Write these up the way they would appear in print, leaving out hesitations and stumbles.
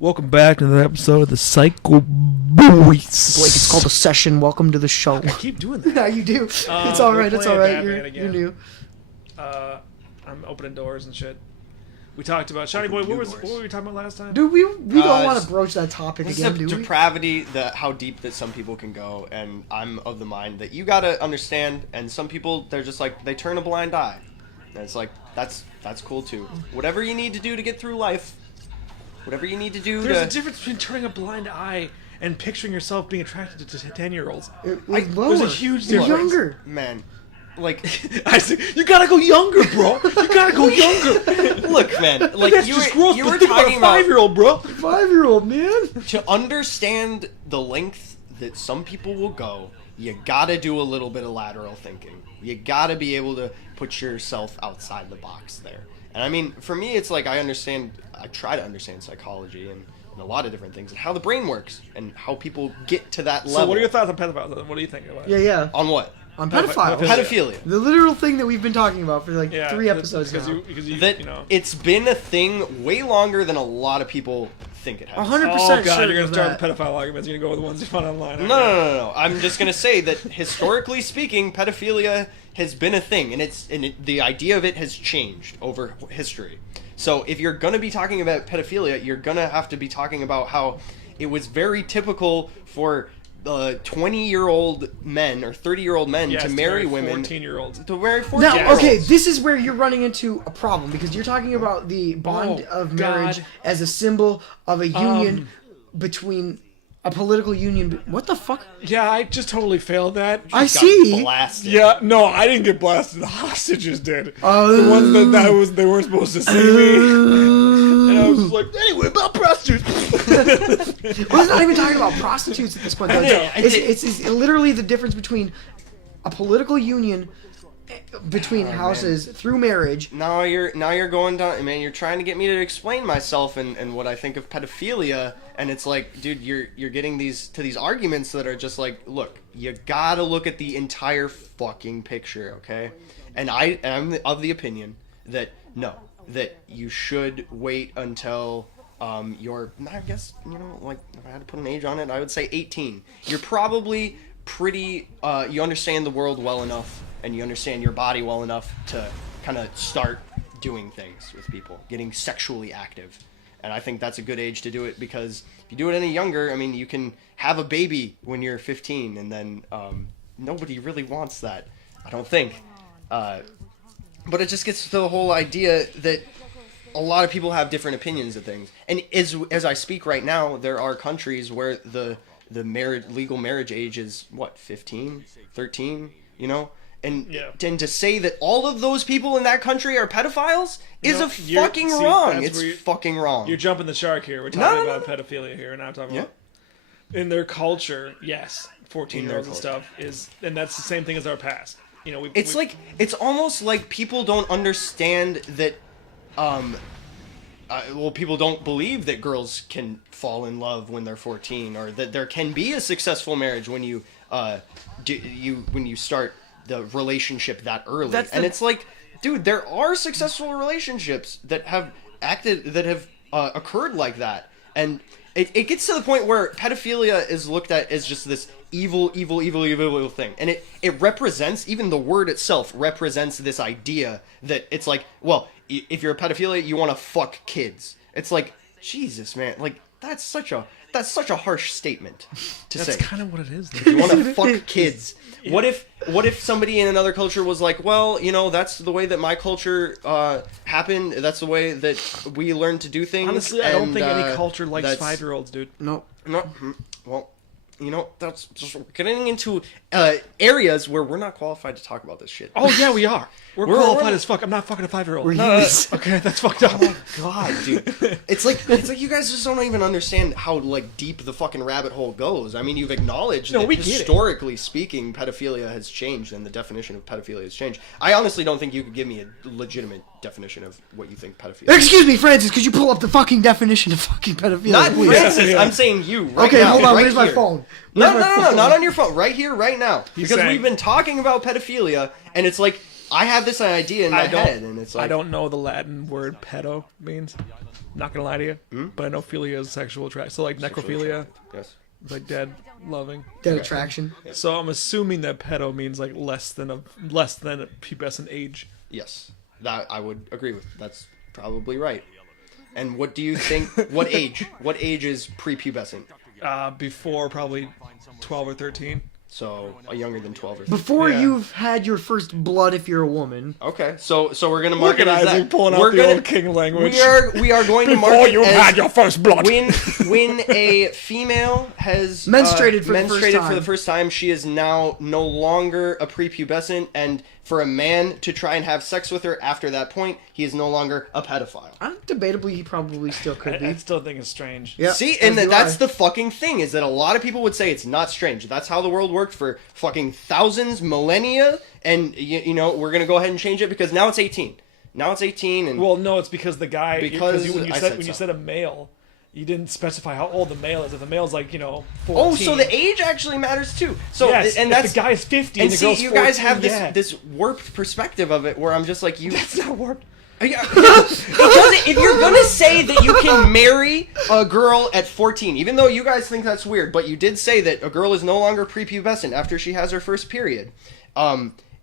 Welcome back to another episode of the Psycho Boys. Blake, it's called a session. Welcome to the show. I keep doing that. Yeah, you do. It's all right. It's all right. You're new. I'm opening doors and shit. We talked about Shiny Boy. What were we talking about last time? Dude, we don't want to broach that topic again, do we? Depravity, how deep that some people can go, and I'm of the mind that you gotta understand. And some people, they're just like, they turn a blind eye. And it's like, that's cool too. Whatever you need to do to get through life. Whatever you need to do. There's a difference between turning a blind eye and picturing yourself being attracted to 10-year-olds. There's a huge difference. You're younger. Man, like... I say, you gotta go younger, bro. You gotta go younger. Look, man, like you were talking about a 5-year-old, bro. 5-year-old, man. To understand the length that some people will go, you gotta do a little bit of lateral thinking. You gotta be able to put yourself outside the box there. And I mean, for me, it's like I try to understand psychology and a lot of different things and how the brain works and how people get to that level. So what are your thoughts on pedophiles? What do you think about it? Yeah. On what? On pedophiles. Pedophilia. The literal thing that we've been talking about for like 3 episodes now. It's been a thing way longer than a lot of people think it has. 100% Oh, God, sure you're going to start with pedophile arguments. You're going to go with the ones you found online. No. I'm just going to say that historically speaking, pedophilia has been a thing, and the idea of it has changed over history. So if you're going to be talking about pedophilia, you're going to have to be talking about how it was very typical for 20-year-old men or 30-year-old men to marry women. 14-year-olds. To marry 14-year-olds. Now, okay, this is where you're running into a problem because you're talking about the bond of marriage as a symbol of a union between a political union. What the fuck? Yeah, I just totally failed that. I see. Blasted. Yeah, no, I didn't get blasted. The hostages did. The ones they weren't supposed to see me. And I was just like, anyway, about prostitutes. Well, it's not even talking about prostitutes at this point. It's literally the difference between a political union between houses through marriage. Now you're going down, man. You're trying to get me to explain myself and what I think of pedophilia, and it's like, dude, you're getting these arguments that are just like, look, you gotta look at the entire fucking picture, okay? And I'm of the opinion that you should wait until you're, I guess, like if I had to put an age on it, I would say 18. You're probably pretty, you understand the world well enough. And you understand your body well enough to kind of start doing things with people, getting sexually active. And I think that's a good age to do it because if you do it any younger, I mean, you can have a baby when you're 15, and then nobody really wants that, I don't think. But it just gets to the whole idea that a lot of people have different opinions of things. And as I speak right now, there are countries where the legal marriage age is, 15, 13, And to say that all of those people in that country are pedophiles is fucking wrong. It's fucking wrong. You're jumping the shark here. We're talking about pedophilia here. We're not talking about... In their culture, yes, 14-year-olds and stuff and that's the same thing as our past. It's almost like people don't understand that... people don't believe that girls can fall in love when they're 14, or that there can be a successful marriage when you start the relationship that early. It's like, dude, there are successful relationships that have occurred like that, and it gets to the point where pedophilia is looked at as just this evil thing, and it represents, even the word itself represents this idea that it's like, well, if you're a pedophilia, you want to fuck kids. It's like, Jesus, man, like that's such a harsh statement to say. That's kind of what it is. You want to fuck kids. Yeah. What if somebody in another culture was like, well, that's the way that my culture happened. That's the way that we learned to do things. Honestly, I don't think any culture likes 5-year-olds, dude. No. Well, that's just getting into areas where we're not qualified to talk about this shit. Oh yeah, we are. We're qualified as fuck. I'm not fucking a 5-year-old. Okay, that's fucked up. Oh God, dude. It's like you guys just don't even understand how like deep the fucking rabbit hole goes. I mean, you've acknowledged that historically speaking, pedophilia has changed and the definition of pedophilia has changed. I honestly don't think you could give me a legitimate definition of what you think pedophilia is. Excuse me, Francis, could you pull up the fucking definition of fucking pedophilia? Not Francis, I'm saying you right now. Okay, hold on, where's my here. phone? No, not on your phone. Right here, right now. Because we've been talking about pedophilia, and it's like, I have this idea in my head, and it's like... I don't know the Latin word pedo means. Not gonna lie to you, but I know philia is sexual attraction. So like necrophilia, yes, like dead loving, dead attraction. So I'm assuming that pedo means like less than a pubescent age. Yes, that I would agree with. That's probably right. And what do you think? What age? What age is prepubescent? Before probably 12 or 13. So younger than 12 or 13. Before you've had your first blood, if you're a woman. Okay, so we're gonna mark it as Isaac that. pulling We're out the old king language. We are going to mark Before it you as had your first blood. when a female has menstruated for the first time, she is now no longer a prepubescent, and for a man to try and have sex with her after that point, he is no longer a pedophile. Debatably, he probably still could be. I still think it's strange. Yeah, see, and that's the fucking thing, is that a lot of people would say it's not strange. That's how the world worked for fucking thousands, millennia, and you know, we're gonna go ahead and change it because now it's 18. Now it's 18, and well, no, it's because the guy. Because when you said a male, you didn't specify how old the male is. If the male's like 14. Oh, so the age actually matters too. So yes, and if that's the guy's 50 and the see, girl's you 14, guys have this warped perspective of it where I'm just like, you. That's not warped. Because if you're gonna say that you can marry a girl at 14, even though you guys think that's weird, but you did say that a girl is no longer prepubescent after she has her first period,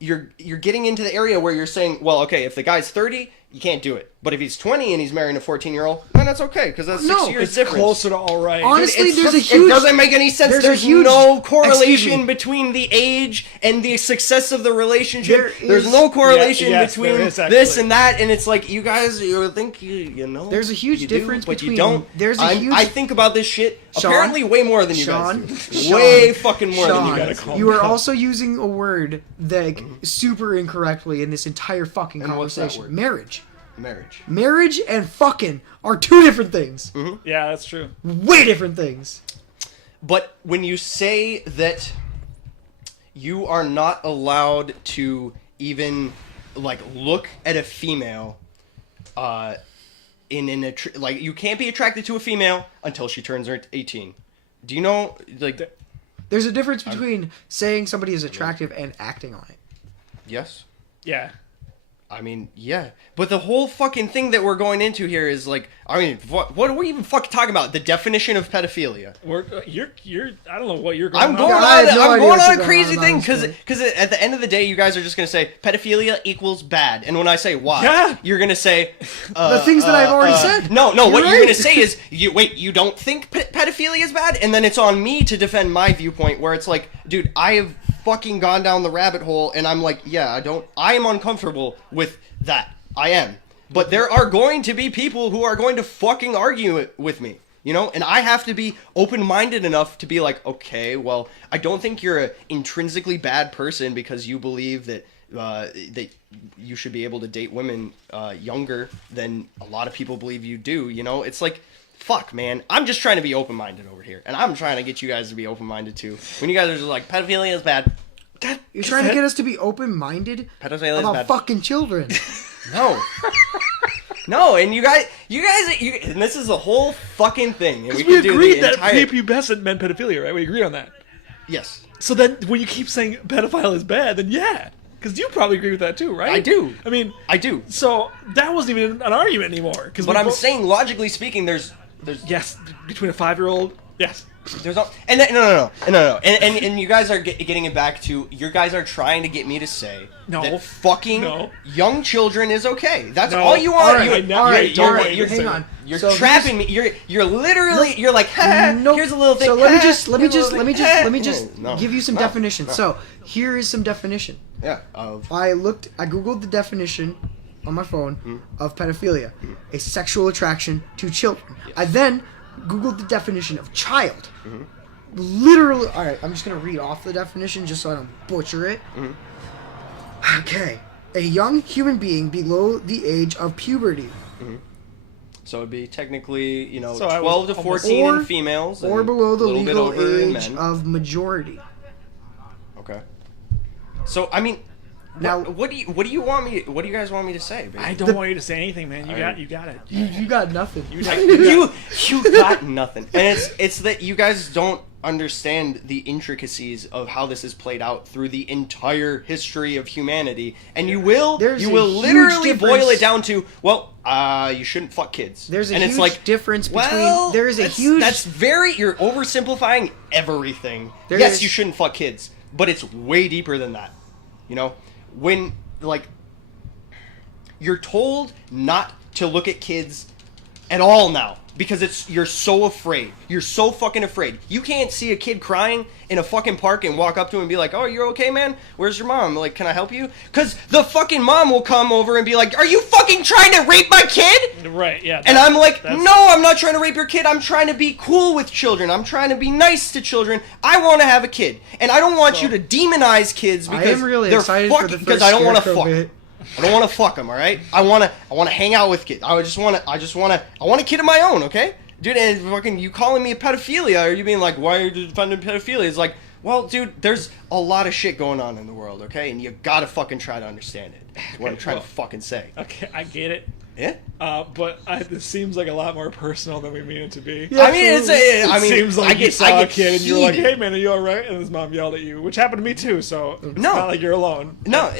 you're getting into the area where you're saying, well, okay, if the guy's 30, you can't do it. But if he's 20 and he's marrying a 14-year-old, then that's okay, because that's 6 years difference. Closer to all right. Honestly, Dude, there's a huge... It doesn't make any sense. There's no correlation between the age and the success of the relationship. There's no correlation between this and that, and it's like, you guys, you think you know. There's a huge difference but between... you don't. I think about this shit Sean, apparently way more than you guys do. Sean, way fucking more than you guys. You are also using a word that super incorrectly in this entire fucking conversation. Marriage. Marriage and fucking are two different things. Mm-hmm. Yeah, that's true. Way different things. But when you say that you are not allowed to even like look at a female like you can't be attracted to a female until she turns 18. Do you know, like, there's a difference between saying somebody is attractive and acting on it. Yes. Yeah. I mean, yeah. But the whole fucking thing that we're going into here is like, I mean, what are we even fucking talking about? The definition of pedophilia. You're I don't know what you're going I'm on. going on a crazy thing because at the end of the day, you guys are just going to say pedophilia equals bad. And when I say why, you're going to say the things that I've already said. No, what you're going to say is you don't think pedophilia is bad, and then it's on me to defend my viewpoint where it's like, dude, I have fucking gone down the rabbit hole, and I'm like, I am uncomfortable with that. I am. But there are going to be people who are going to fucking argue it with me, you know? And I have to be open-minded enough to be like, okay, well, I don't think you're an intrinsically bad person because you believe that that you should be able to date women younger than a lot of people believe you do, you know? It's like, fuck, man. I'm just trying to be open-minded over here. And I'm trying to get you guys to be open-minded, too. When you guys are just like, pedophilia is bad. You're trying to get us to be open-minded about fucking children. No. No, and you guys, and this is the whole fucking thing. Because we agreed that prepubescent meant pedophilia, right? We agreed on that. Yes. So then, when you keep saying pedophile is bad, then yeah. Because you probably agree with that too, right? I do. I mean... I do. So, that wasn't even an argument anymore. But I'm saying, logically speaking, there's... Yes, between a 5-year-old, yes. There's no... And no. And you guys are getting it back to... You guys are trying to get me to say that fucking young children is okay. That's all you want. All right, hang on. You're trapping me. You're literally... You're like, here's a little thing. So let me just give you some definition. So, here is some definition. Yeah. I googled the definition on my phone of pedophilia, a sexual attraction to children. Yes. I then googled the definition of child. Literally, all right, I'm just going to read off the definition just so I don't butcher it. Okay. A young human being below the age of puberty. So it'd be technically, so 12 to 14 in females. Or below the legal age of majority. Okay. So, I mean... Now, what do you want me? What do you guys want me to say? Basically? I don't want you to say anything, man. You got it. You got nothing. You got nothing. And it's that you guys don't understand the intricacies of how this is played out through the entire history of humanity, and you will literally boil it down to, well, you shouldn't fuck kids. There's a and huge it's like, difference between. well, There is a huge. you're oversimplifying everything. Yes, you shouldn't fuck kids, but it's way deeper than that. You know, when like you're told not to look at kids at all now. Because you're so afraid. You're so fucking afraid. You can't see a kid crying in a fucking park and walk up to him and be like, oh, you're okay, man? Where's your mom? Like, can I help you? Because the fucking mom will come over and be like, are you fucking trying to rape my kid? Right, yeah. And I'm like, no, I'm not trying to rape your kid. I'm trying to be cool with children. I'm trying to be nice to children. I want to have a kid. And I don't want you to demonize kids because I am really they're excited fucking, for the first because I don't want to Scarecrow fuck. bit. I don't want to fuck them, all right? I want to hang out with kids. I want a kid of my own, okay? Dude, and fucking you calling me a pedophilia, or you being like, why are you defending pedophilia? It's like, well, dude, there's a lot of shit going on in the world, okay? And you gotta fucking try to understand it. That's what I'm trying to fucking say. Okay, I get it. Yeah? But this seems like a lot more personal than we mean it to be. Yeah, I mean, It seems like you saw a kid and you're like, heated. hey man, are you alright? And his mom yelled at you, which happened to me too, so it's No. not like you're alone. No.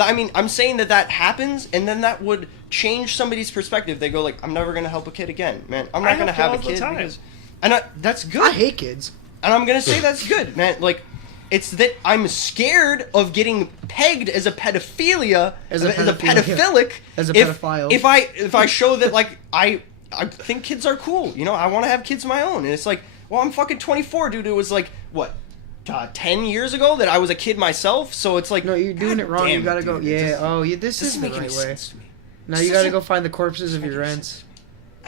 I mean, I'm saying that happens, and then that would change somebody's perspective. They go like, I'm never gonna help a kid again, man. I'm not gonna have a kid because, that's good. I hate kids. And I'm gonna say that's good, man. Like, it's that I'm scared of getting pegged as a pedophilia, as a pedophilic, as a pedophile. If I show that like I think kids are cool, you know, I want to have kids of my own, and it's like, well, I'm fucking 24, dude. It was like what, 10 years ago that I was a kid myself, so it's like, No, you're doing it wrong. You gotta go. Yeah. This doesn't isn't the make any right way. sense to me. Now you gotta go find the corpses of your rents.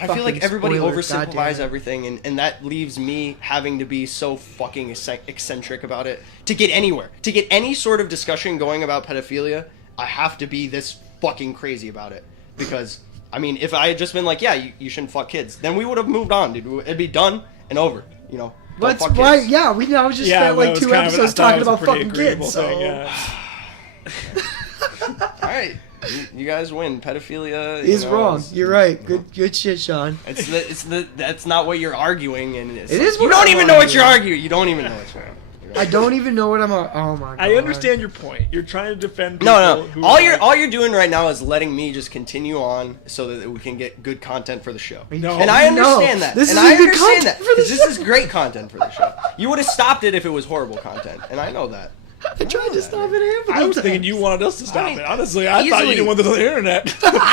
I feel like Fucking everybody spoiler, oversimplifies goddamn it. everything, and that leaves me having to be so fucking eccentric about it. To get anywhere, to get any sort of discussion going about pedophilia, I have to be this fucking crazy about it. Because, I mean, if I had just been like, yeah, you shouldn't fuck kids, then we would have moved on, dude. It'd be done and over, you know. But why? Yeah, we now just spent like 2 episodes talking about fucking kids. So. Alright. You guys win. Pedophilia is wrong. You're right. Good shit, Sean. That's not what you're arguing, and it is. You don't even know what you're arguing. You don't even know what you're arguing. I don't even know what I'm. Oh my god. I understand your point. You're trying to defend people. No. All you're doing right now is letting me just continue on so that we can get good content for the show. No. And I understand that. This and is I good understand content that for the because this is great content for the show. You would have stopped it if it was horrible content, and I know that. I tried to stop it. I was thinking you wanted us to stop it. Honestly, I easily. thought you didn't want this on the internet.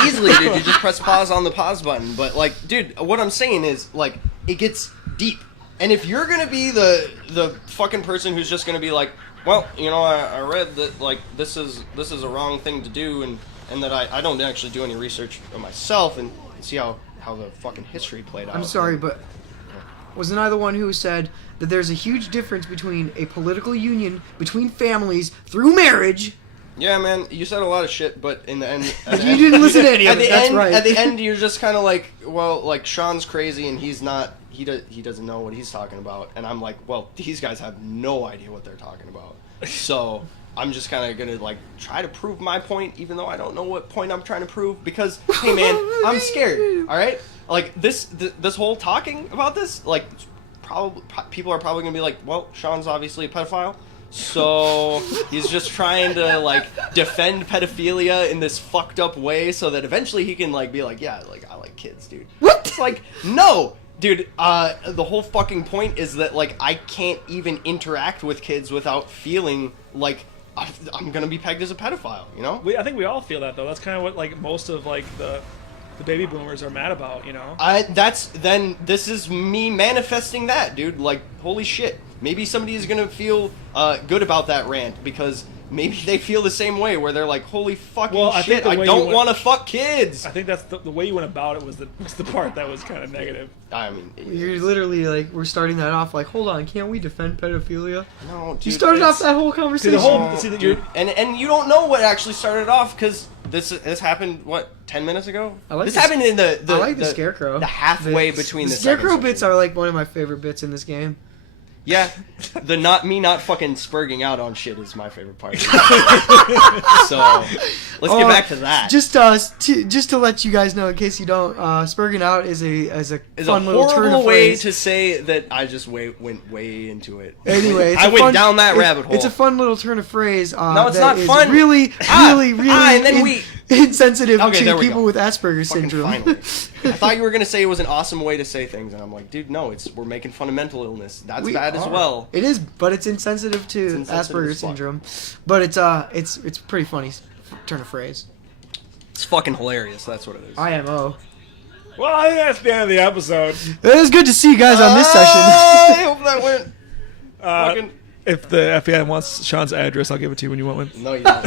Easily, dude. You just press pause on the pause button. But, like, dude, what I'm saying is, like, it gets deep. And if you're going to be the fucking person who's just going to be like, well, you know, I read that, like, this is a wrong thing to do, and that I don't actually do any research on myself and see how the fucking history played out. I'm sorry, but wasn't I the one who said that there's a huge difference between a political union between families through marriage? Yeah, man, you said a lot of shit, but in the end... You didn't listen to any of it, that's right. At the end, you're just kind of like, well, like, Sean's crazy and he's not... He doesn't know what he's talking about. And I'm like, well, these guys have no idea what they're talking about. So I'm just kind of going to, like, try to prove my point, even though I don't know what point I'm trying to prove. Because, hey, man, I'm scared, all right? Like, this whole talking about this, like, people are probably going to be like, well, Sean's obviously a pedophile. So he's just trying to, like, defend pedophilia in this fucked up way so that eventually he can, like, be like, yeah, like, I like kids, dude. What? It's like, no! Dude, the whole fucking point is that, like, I can't even interact with kids without feeling like I'm gonna be pegged as a pedophile, you know? I think we all feel that, though. That's kind of what, like, most of, like, the baby boomers are mad about, you know? This is me manifesting that, dude. Like, holy shit. Maybe somebody is gonna feel good about that rant because maybe they feel the same way where they're like, holy fucking shit, I don't want to fuck kids. I think that's the way you went about it was the part that was kind of negative. I mean, you're literally like, we're starting that off like, hold on, can't we defend pedophilia? No, dude. You started off that whole conversation. And you don't know what actually started off because this happened, what, 10 minutes ago? This happened in the Scarecrow. The halfway between the Scarecrow second bits section. are like one of my favorite bits in this game. Yeah, the not fucking spurging out on shit is my favorite part. So let's get back to that. Just to let you guys know, in case you don't, spurging out is a fun little turn of way phrase. to say that I just went way into it. Anyway, I went down that rabbit hole. It's a fun little turn of phrase. No, it's that not is fun. Really, and then insensitive Okay, to there we people go. with Asperger's Fucking syndrome. finally. I thought you were gonna say it was an awesome way to say things, and I'm like, dude, no, we're making fun of mental illness. That's bad as well. It is, but it's insensitive to Asperger's syndrome. But it's pretty funny turn of phrase. It's fucking hilarious. That's what it is. IMO. Well, I think that's the end of the episode. It was good to see you guys on this session. I hope that went. Fucking... If the FBI wants Sean's address, I'll give it to you when you want one. No, you don't.